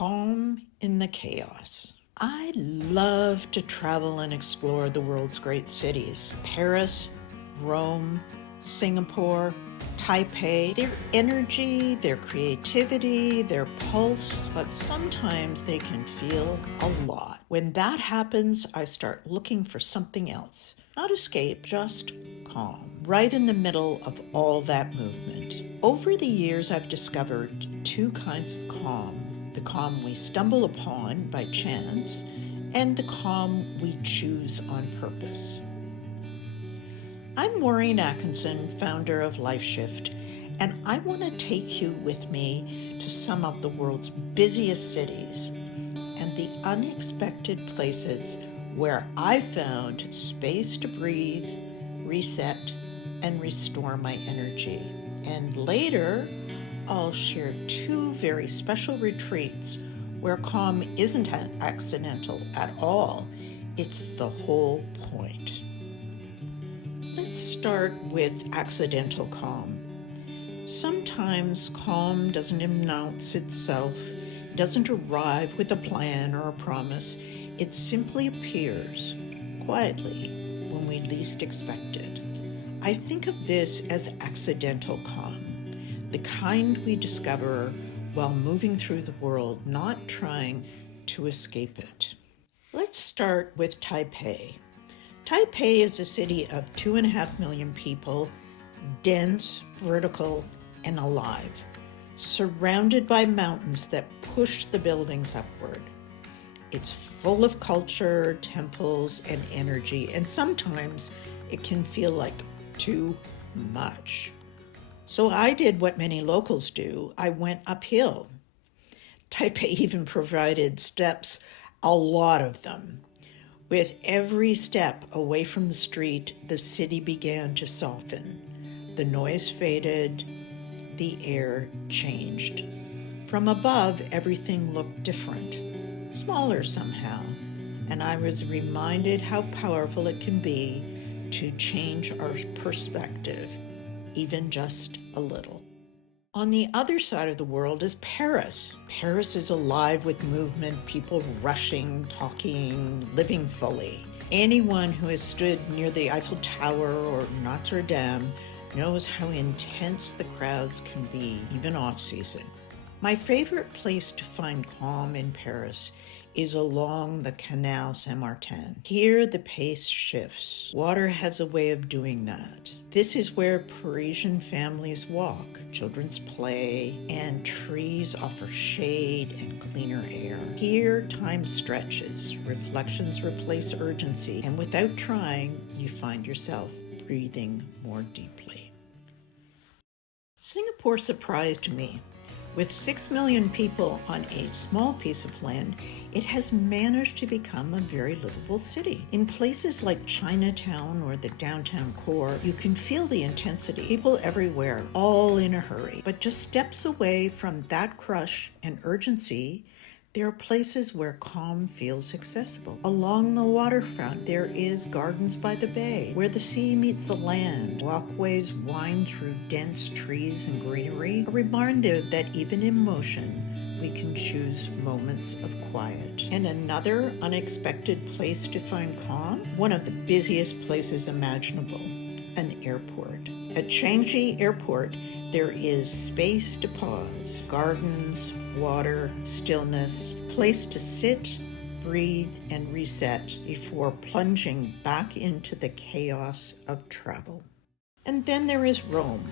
Calm in the chaos. I love to travel and explore the world's great cities. Paris, Rome, Singapore, Taipei. Their energy, their creativity, their pulse, but sometimes they can feel a lot. When that happens, I start looking for something else. Not escape, just calm. Right in the middle of all that movement. Over the years, I've discovered two kinds of calm. The calm we stumble upon by chance, and the calm we choose on purpose. I'm Maureen Atkinson, founder of Lifeshiift, and I want to take you with me to some of the world's busiest cities and the unexpected places where I found space to breathe, reset, and restore my energy. And later, I'll share two very special retreats where calm isn't accidental at all. It's the whole point. Let's start with accidental calm. Sometimes calm doesn't announce itself, doesn't arrive with a plan or a promise. It simply appears quietly when we least expect it. I think of this as accidental calm. The kind we discover while moving through the world, not trying to escape it. Let's start with Taipei. Taipei is a city of 2.5 million people, dense, vertical, and alive, surrounded by mountains that push the buildings upward. It's full of culture, temples, and energy, and sometimes it can feel like too much. So I did what many locals do. I went uphill. Taipei even provided steps, a lot of them. With every step away from the street, the city began to soften. The noise faded, the air changed. From above, everything looked different, smaller somehow, and I was reminded how powerful it can be to change our perspective, even just a little. On the other side of the world is Paris. Paris is alive with movement, people rushing, talking, living fully. Anyone who has stood near the Eiffel Tower or Notre Dame knows how intense the crowds can be, even off-season. My favorite place to find calm in Paris is along the Canal Saint-Martin. Here the pace shifts. Water has a way of doing that. This is where Parisian families walk, children's play, and trees offer shade and cleaner air. Here time stretches, reflections replace urgency, and without trying, you find yourself breathing more deeply. Singapore surprised me. With 6 million people on a small piece of land, it has managed to become a very livable city. In places like Chinatown or the downtown core, you can feel the intensity. People everywhere, all in a hurry. But just steps away from that crush and urgency, there are places where calm feels accessible. Along the waterfront, there is Gardens by the Bay, where the sea meets the land. Walkways wind through dense trees and greenery, a reminder that even in motion, we can choose moments of quiet. And another unexpected place to find calm, one of the busiest places imaginable, an airport. At Changi Airport, there is space to pause, gardens, water, stillness, place to sit, breathe, and reset before plunging back into the chaos of travel. And then there is Rome.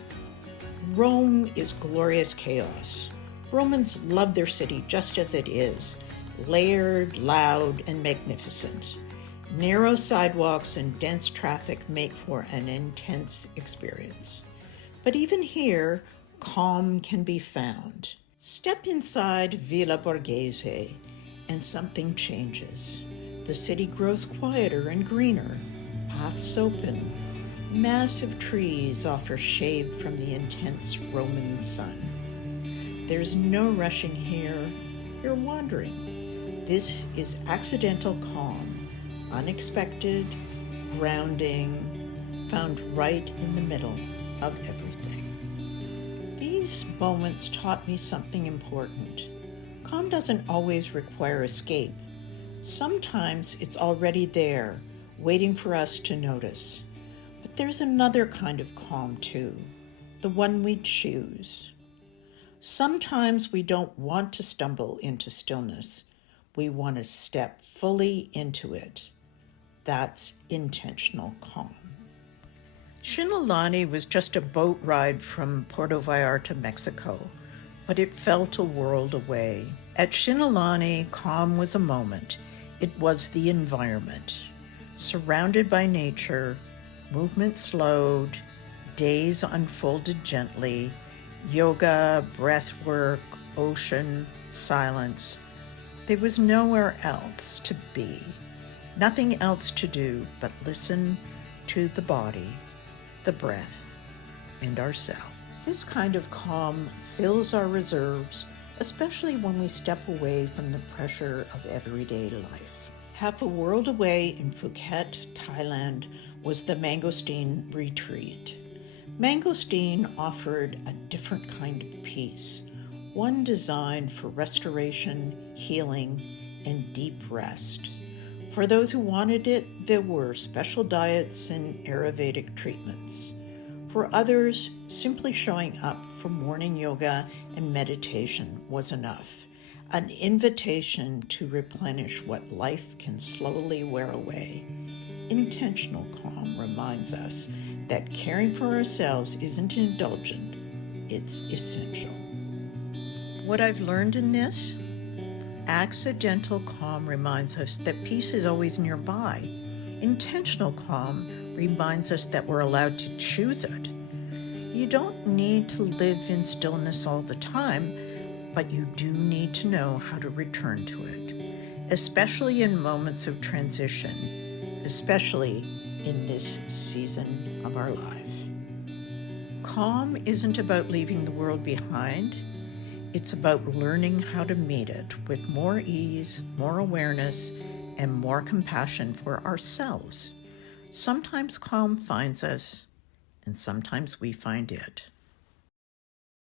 Rome is glorious chaos. Romans love their city just as it is, layered, loud, and magnificent. Narrow sidewalks and dense traffic make for an intense experience. But even here, calm can be found. Step inside Villa Borghese, and something changes. The city grows quieter and greener. Paths open. Massive trees offer shade from the intense Roman sun. There's no rushing here. You're wandering. This is accidental calm, unexpected, grounding, found right in the middle of everything. These moments taught me something important. Calm doesn't always require escape. Sometimes it's already there, waiting for us to notice. But there's another kind of calm too, the one we choose. Sometimes we don't want to stumble into stillness. We want to step fully into it. That's intentional calm. Xinalani was just a boat ride from Puerto Vallarta, Mexico, but it felt a world away. At Xinalani, calm was a moment. It was the environment. Surrounded by nature, movement slowed, days unfolded gently, yoga, breath work, ocean, silence. There was nowhere else to be, nothing else to do but listen to the body, the breath, and ourselves. This kind of calm fills our reserves, especially when we step away from the pressure of everyday life. Half a world away in Phuket, Thailand, was the Mangosteen retreat. Mangosteen offered a different kind of peace, one designed for restoration, healing, and deep rest. For those who wanted it, there were special diets and Ayurvedic treatments. For others, simply showing up for morning yoga and meditation was enough, an invitation to replenish what life can slowly wear away. Intentional calm reminds us that caring for ourselves isn't indulgent, it's essential. What I've learned in this? Accidental calm reminds us that peace is always nearby. Intentional calm reminds us that we're allowed to choose it. You don't need to live in stillness all the time, but you do need to know how to return to it, especially in moments of transition, especially in this season of our life. Calm isn't about leaving the world behind. It's about learning how to meet it with more ease, more awareness, and more compassion for ourselves. Sometimes calm finds us, and sometimes we find it.